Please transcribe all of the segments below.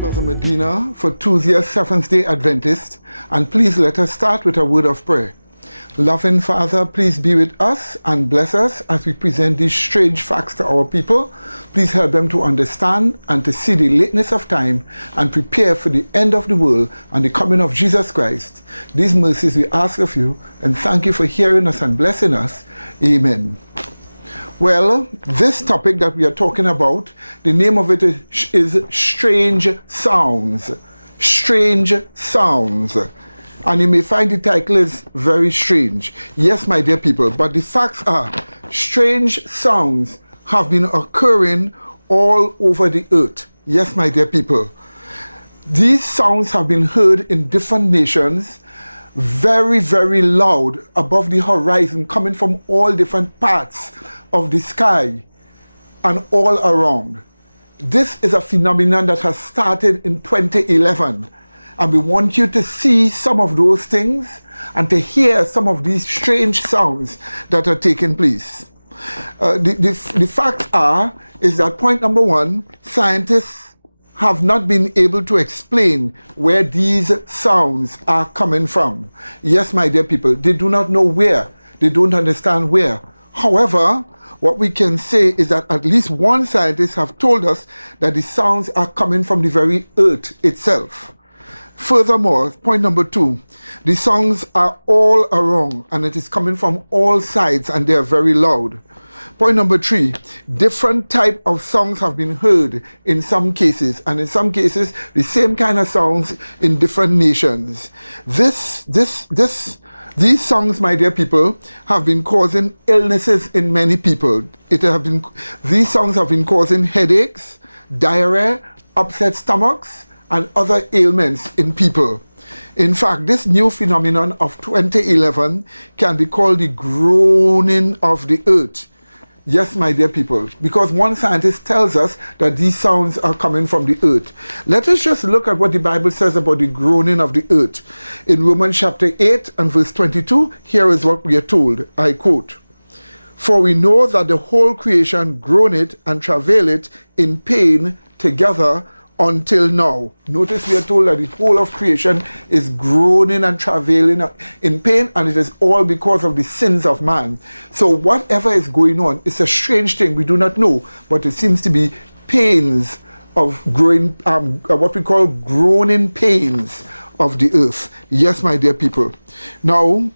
Brother Medina for Tuesday, Seventh-day Adventist, and please let us start with a word of prayer. Loving Father, please be with us and bless us as we present these strange facts to our people. Please help them to understand and to see the lateness of time and prepare for the end of the world and the coming of Jesus Christ. These mercies we ask of you, and thank you for hearing us and blessing us. Amen. Well, this topic that we are talking about, the name of it is Strange Sounds. Strange Sounds. And you may find the title is very strange. Yes, my dear people, but the facts are, strange sounds have been occurring all over the earth. Yes, my dear people. These sounds have been heard in different nations, very, very loud above the horizon, coming from all different parts of the sky and all around. This is a phenomenon that has started in 2011, and we want you to see some of those things and to hear some of these strange sounds that are taking place. The facts is that point number one, scientists have not been able to explain where these sounds are coming from. Yes, my dear people, they do not know where. They don't understand where. However, what we can say is that at least one scientist have told us that the sounds are coming from the very earth itself. Furthermore, point number two, the sounds are all around and it is coming from all sides and they are very loud. Point number three, different type of sounds have been heard in some cases, and in some cases the same kind of sounds in different nations. These songs, my dear people, have been causing illnesses in many people. These songs have been causing headaches, diarrhea, upset stomachs, and other ailments in people. In fact, this new phenomenon of 2011 can be called the groaning of the earth. Yes, my dear people, because one scientist tells us that these sounds are coming from the earth. Let us just look at what the Bible says about the groaning of the earth. In Romans chapter 8 and verse 22, here is what we are told. I quote, "For we know that the whole creation groaneth and travaileth in pain together until now." Notice we are told that the whole of creation is groaning and travailing in pain, and it is all because of the sins of man. So whatever is going on, it's a strange thing, we do not know, but it seems to be pains of growing, what we call groaning pains of the earth. Yes, my dear people. Now,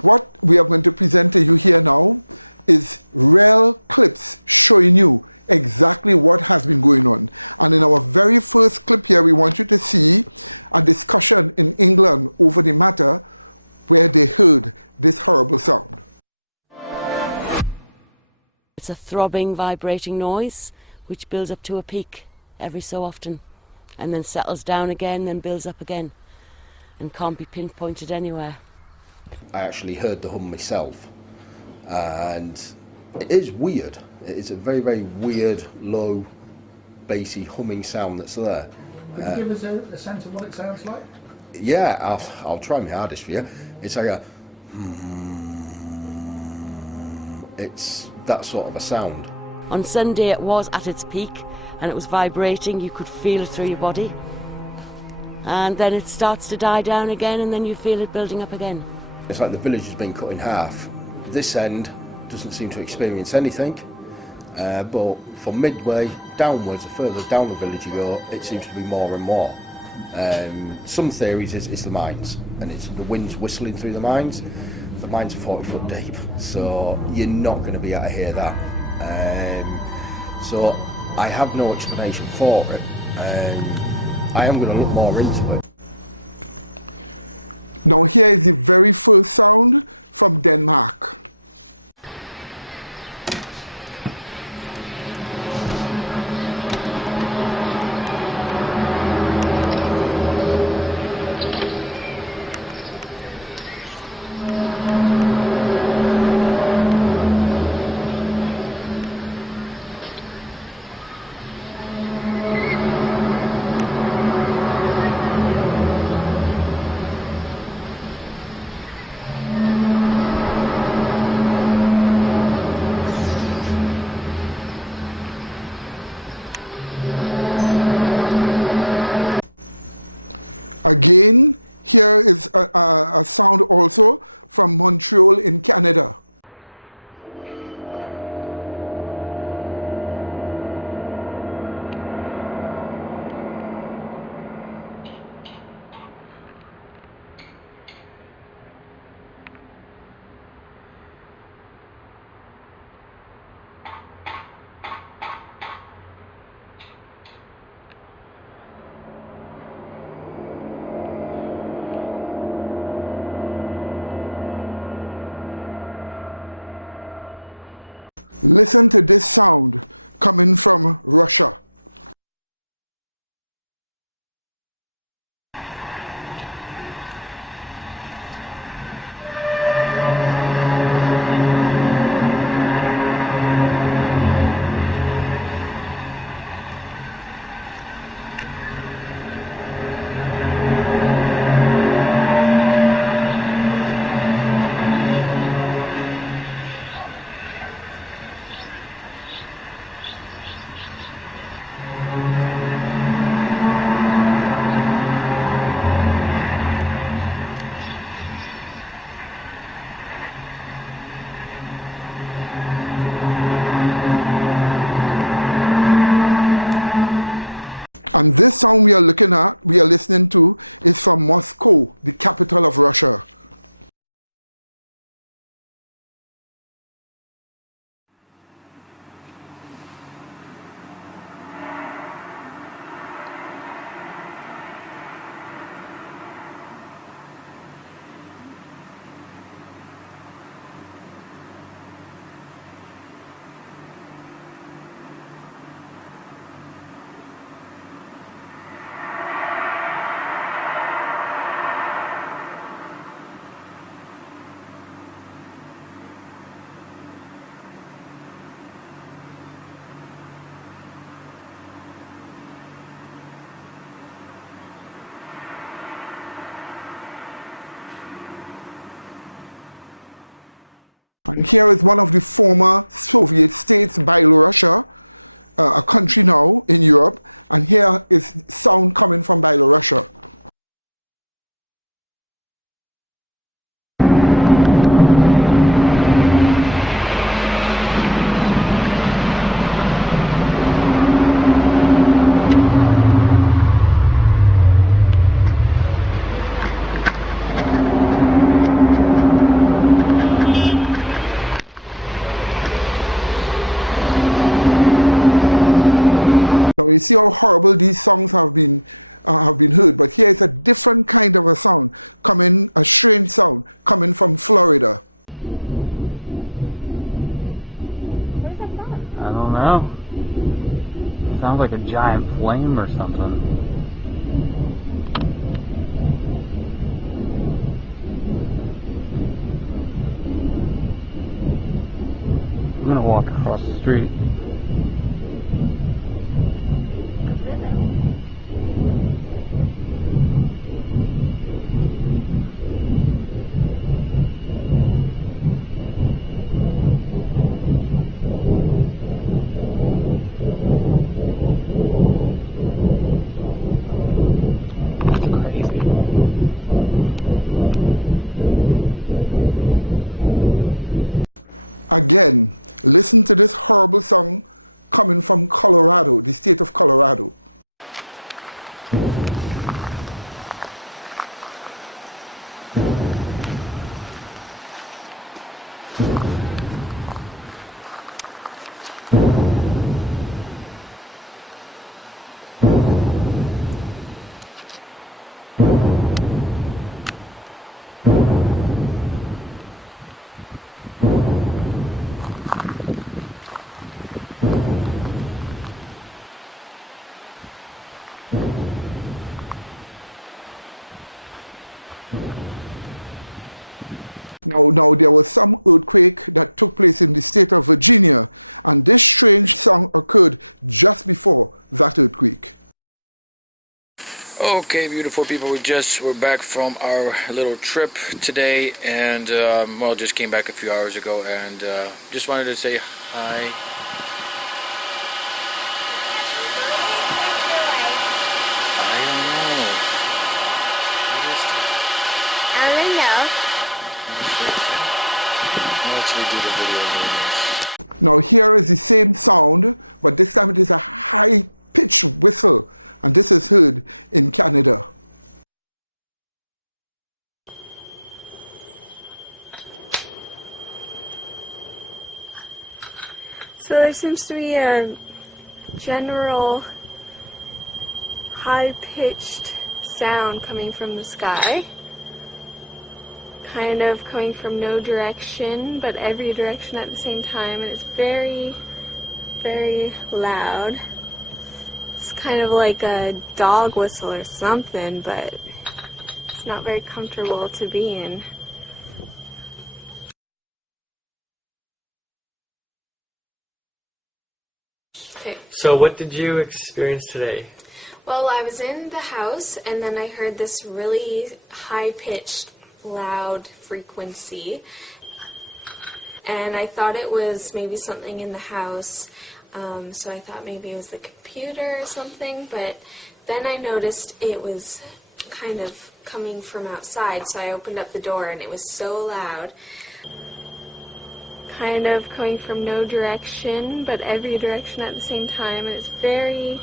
what we are going to present to you here now is real clips showing you exactly what has been going on. And in our very first clip here, we want you to see a discussion in England over the matter where they heard this horrible sound. It's a throbbing, vibrating noise which builds up to a peak every so often and then settles down again, then builds up again and can't be pinpointed anywhere. I actually heard the hum myself, and it is weird. It's a very, very weird, low, bassy humming sound that's there. Could you give us a sense of what it sounds like? Yeah, I'll try my hardest for you. It's like a... It's that sort of a sound. On Sunday it was at its peak and it was vibrating, you could feel it through your body. And then it starts to die down again and then you feel it building up again. It's like the village has been cut in half. This end doesn't seem to experience anything. But from midway downwards, the further down the village you go, it seems to be more and more. Some theories it's the mines, and it's the wind's whistling through the mines. The mines are 40 foot deep, so you're not going to be able to hear that. So I have no explanation for it. I am going to look more into it. Now here is the very first sound from Denmark. Again, here is a sound also from Montreal in Canada. Listen to this sound coming from Russia. And this sound we are listening to, is from Moscow, the capital of Russia. And here is one of the former Soviet states, Belarusia, a country now in Europe. And here is sound coming from Belarusia. You see how horrible these songs have been heard, but here is a different kind of a sound coming, a strange sound coming from Florida. Where's that from? I don't know. Sounds like a giant flame or something. I'm gonna walk across the street. Again, listen to this horrible song coming from Colorado, the state of Colorado. Now there was some earthquake that took place in the state of Virginia, and this strange sound occurred just before that earthquake. Okay, beautiful people, we're back from our little trip today, and well, just came back a few hours ago, and just wanted to say hi. I don't know. once we do the video maybe. Now here is the same sound, but this time it is a high-pitched whistle, and this is heard in Canada. So there seems to be a general high-pitched sound coming from the sky, kind of coming from no direction but every direction at the same time, and it's very, very loud. It's kind of like a dog whistle or something, but it's not very comfortable to be in. Okay. So what did you experience today? Well, I was in the house and then I heard this really high-pitched, loud frequency. And I thought it was maybe something in the house, so I thought maybe it was the computer or something, but then I noticed it was kind of coming from outside, so I opened up the door and it was so loud. Kind of coming from no direction, but every direction at the same time, and it's very,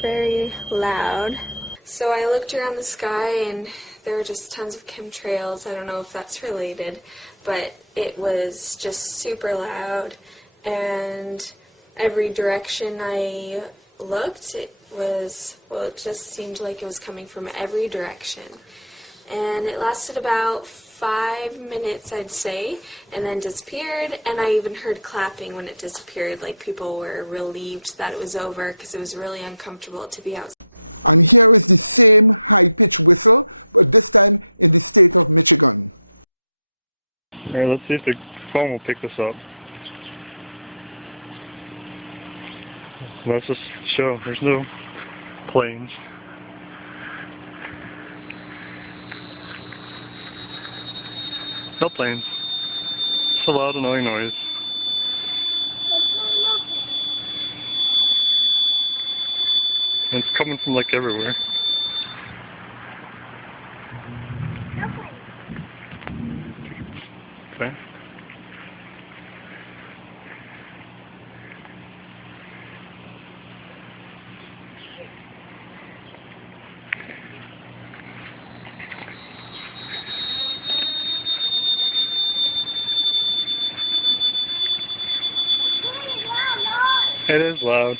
very loud. So I looked around the sky and there were just tons of chemtrails. I don't know if that's related, but it was just super loud, and every direction I looked, it just seemed like it was coming from every direction. And it lasted about 5 minutes, I'd say, and then disappeared, and I even heard clapping when it disappeared, like people were relieved that it was over because it was really uncomfortable to be outside. And here is the same high-pitched whistle, but this time in the state of Michigan. Alright, let's see if the phone will pick this up. Let's just show there's no planes. No planes. It's a loud, annoying noise. And it's coming from like everywhere. Okay. It is loud.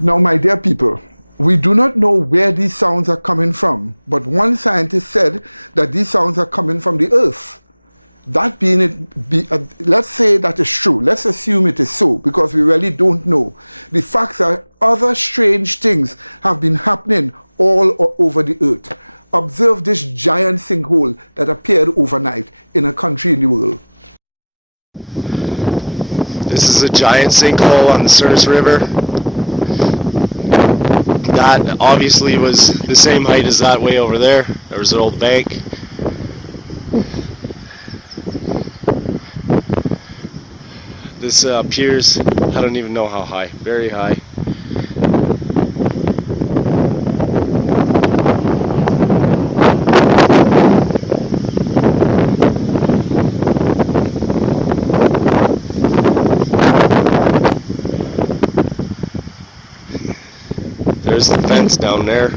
Now, my dear people, we do not know where these sounds are coming from, but one scientist said that these sounds are coming from the earth. That being let's say that is true. Let's assume it is so, because we really don't know. The facts are other strange things have been happening all over the earth. Observe this giant sinkhole that appeared overnight in a country in the world. This is a giant sinkhole on the Cernus River. That obviously was the same height as that way over there. There was an old bank. This appears, I don't even know how high, very high. There's the fence down there.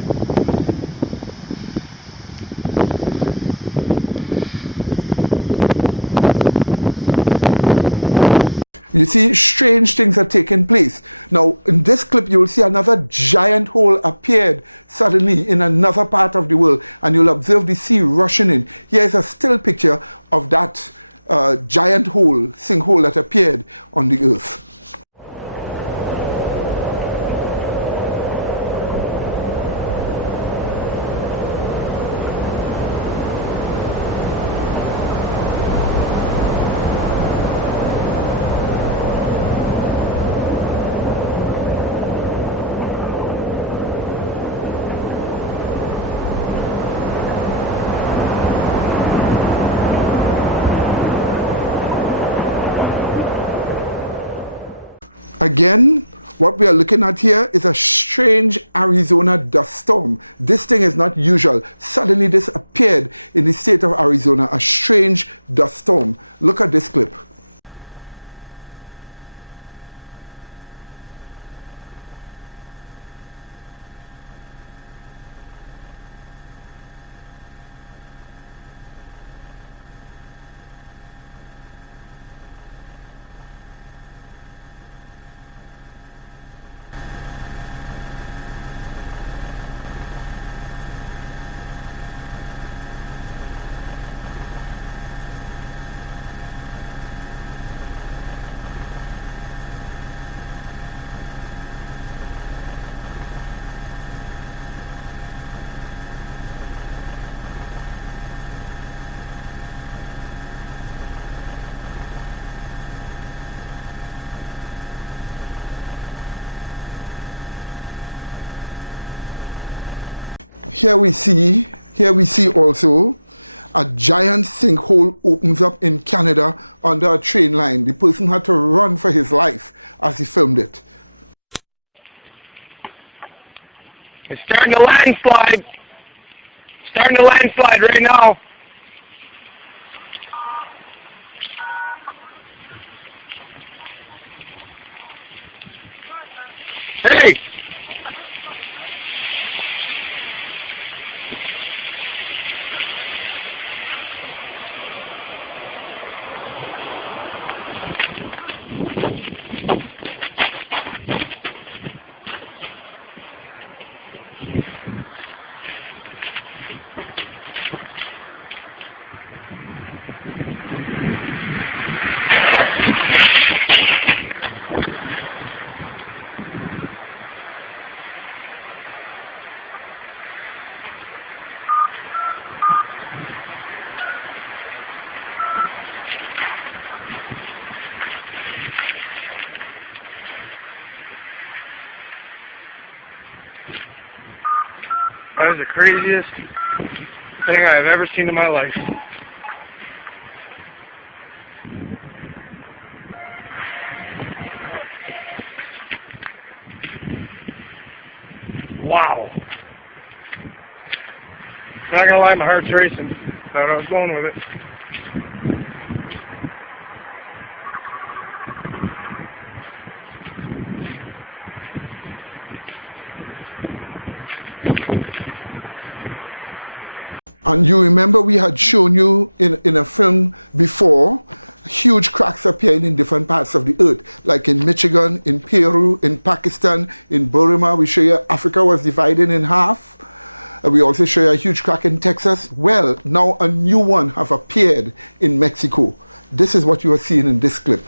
You see, strange things are taking place. Now, in this clip, you'll see another giant hole appeared suddenly in another part of the world, and you'll observe the sea rushing in. Here's a still picture of that giant hole, sinkhole that appeared on the earth. Again, What we are looking at here is a strange Arizona dust storm. This thing is not usual. Suddenly this appeared in the state of Arizona, a strange dust storm. Look at this clip. Here we see also a giant sinkhole opens up in Canada under a train line. The person had to run for his life as he filmed it. It's starting to landslide. Starting to landslide right now. Hey! That is the craziest thing I've ever seen in my life. Wow. Not gonna lie, my heart's racing. Thought I was going with it. And you remember we had shown you in a film before, huge cracks appearing in different parts of the earth, like in Michigan, in Peru, in Pakistan, in Burma. We show you Africa was divided in half. We also show you a huge crack in Texas. Well, now a new one have appeared in Mexico. This is what you are seeing in this clip.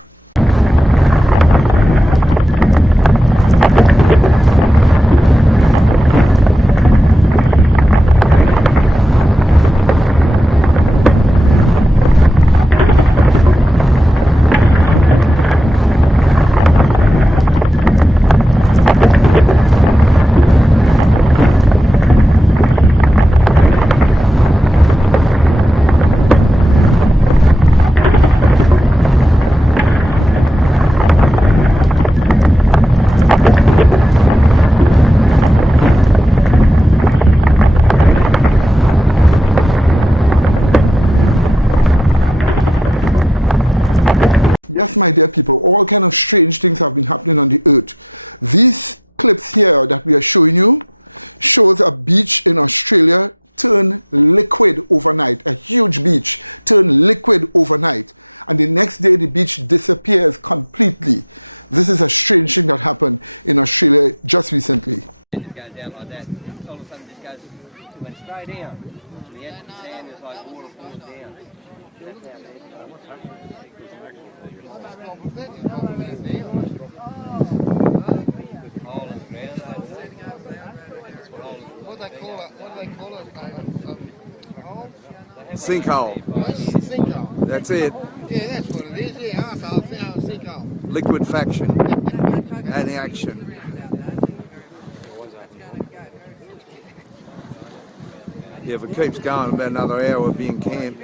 Yes, my dear people, all kind of strange things have been happening on the earth. These clips here that we are showing you shows a beach in Australia turn liquid overnight. A huge beach turn liquid overnight. And the next day the beach disappears completely. This is a strange thing that happened in Australia just recently. It goes down like that. All of a sudden it just went straight down. And the edge of the sand is like water falls down. That's how bad. What do they call it? What do they call it? Sinkhole. Sinkhole. That's it. Yeah, that's what it is. Yeah, sinkhole. Liquefaction and action. Yeah, if it keeps going, about another hour we'll be in camp.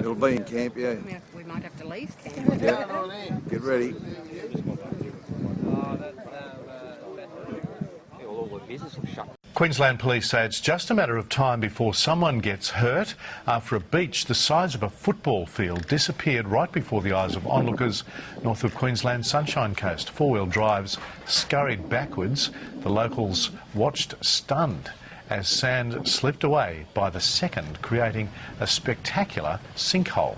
It'll be in camp, yeah. We might have to leave camp. Yeah. Get ready. Queensland Police say it's just a matter of time before someone gets hurt after a beach the size of a football field disappeared right before the eyes of onlookers north of Queensland's Sunshine Coast. Four-wheel drives scurried backwards. The locals watched stunned as sand slipped away by the second, creating a spectacular sinkhole.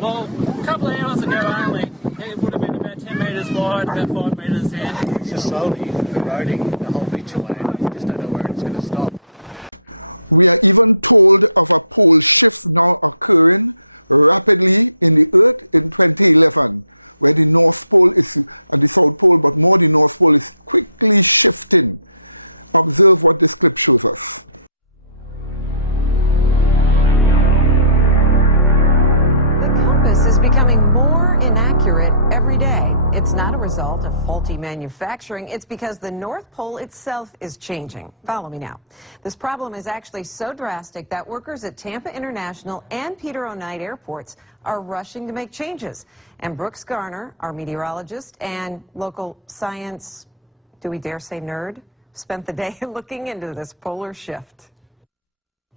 Well, a couple of hours ago only, it would have been about 10 metres wide, about 5 metres in. It's just slowly eroding the whole beach away. We just don't know where it's going to stop. We are even told of a pole shift now occurring rapidly in the Earth in 2011, where the North Pole is and the South Pole, but more the North Pole is quickly shifting. Observe what this clip shows us. Manufacturing, it's because the North Pole itself is changing. Follow me now. This problem is actually so drastic that workers at Tampa International and Peter O. Knight airports are rushing to make changes. And Brooks Garner, our meteorologist and local science, do we dare say nerd, spent the day looking into this polar shift.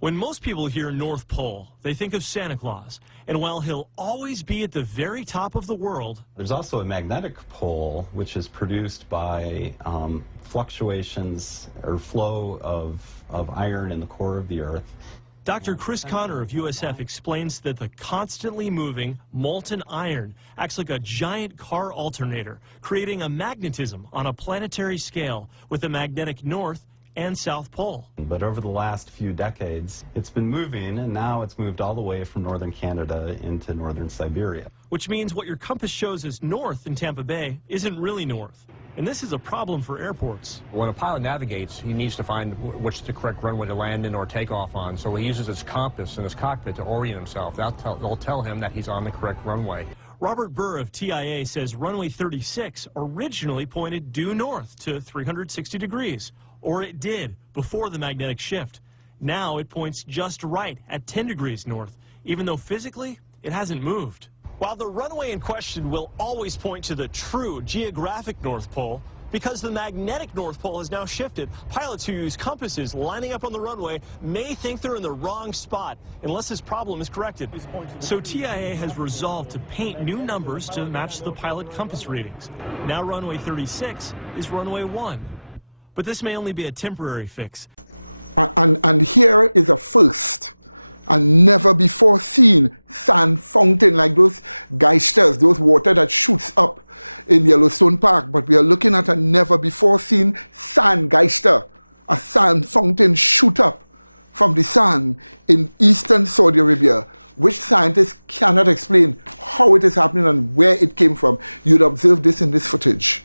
When most people hear North Pole, they think of Santa Claus. And while he'll always be at the very top of the world, there's also a magnetic pole, which is produced by fluctuations or flow of iron in the core of the Earth. Dr. Chris Connor of USF explains that the constantly moving molten iron acts like a giant car alternator, creating a magnetism on a planetary scale with a magnetic north and South Pole. But over the last few decades, it's been moving, and now it's moved all the way from northern Canada into northern Siberia. Which means what your compass shows as north in Tampa Bay isn't really north. And this is a problem for airports. When a pilot navigates, he needs to find which is the correct runway to land in or take off on, so he uses his compass in his cockpit to orient himself. They'll tell him that he's on the correct runway. Robert Burr of TIA says runway 36 originally pointed due north to 360 degrees. Or it did, before the magnetic shift. Now it points just right at 10 degrees north, even though physically it hasn't moved. While the runway in question will always point to the true geographic North Pole, because the magnetic North Pole has now shifted, pilots who use compasses lining up on the runway may think they're in the wrong spot, unless this problem is corrected. So TIA has resolved to paint new numbers to match the pilot compass readings. Now runway 36 is runway 1. But this may only be a temporary fix. And here is a first, a never before seen sand fountain like those geysters, those water that shoots up in Yellowstone Park. But we are looking at a never before seen sand geyster, a sand fountain shoot up from the sand in eastern Saudi Arabia, which scientists cannot explain how it is happening and where it came from. You'd observe this in this footage.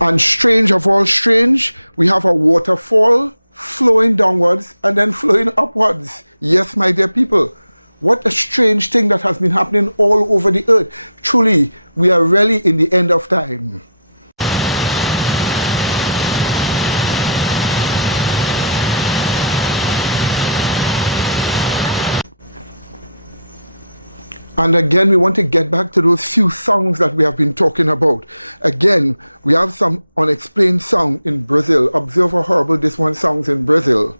And strange of all strange, we have a waterfall flowing downwards and then flowing upwards. Yes, my dear people, what a strange thing that has been happening all over the earth. Truly, we are really in the end of time. And again, we want to get back to those few songs that we have been talking about. Again, we have some unexplained song in Brazil. Observe how horrible this one sounds in Brazil.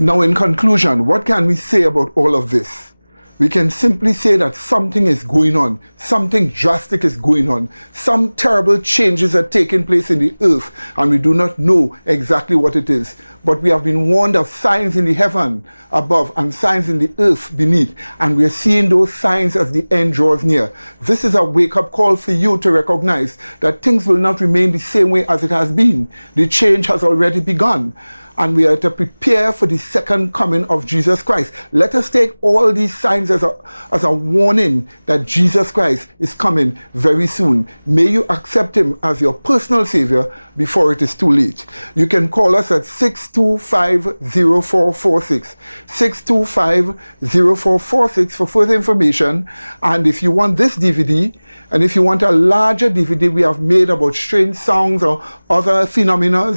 Now, in conclusion, what can we say about all of this? We can simply say that something is going on. Something drastic is going on. Some terrible changes are taking place in the earth, and we do not know exactly what it is. But we have been warned of signs in the heaven above and signs in the earth beneath, and we are seeing those signs as the end draws near. This is a wake-up call for you to recognize that things will not remain the same way as it has been. The change has already begun, and we are to prepare for the second coming of Jesus Christ. Let us take all these signs as a warning that Jesus Christ is coming very soon. May you accept him as your personal Savior before it is too late. You can call us at 625-0446, 625-0446 for further information. And if you want this DVD, and if you want a larger DVD we have made about strange songs or other phenomena,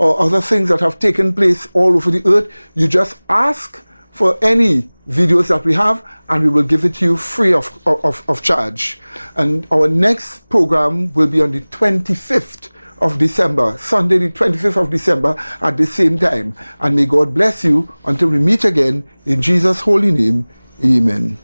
or other things that have taken place all over the earth, you just ask for any videos that we have, and we will give it to you free of charge. And our next program will be on the 25th of December, Sunday the 25th of December at the same time. And may God bless you until we meet again. In Jesus' holy name, amen.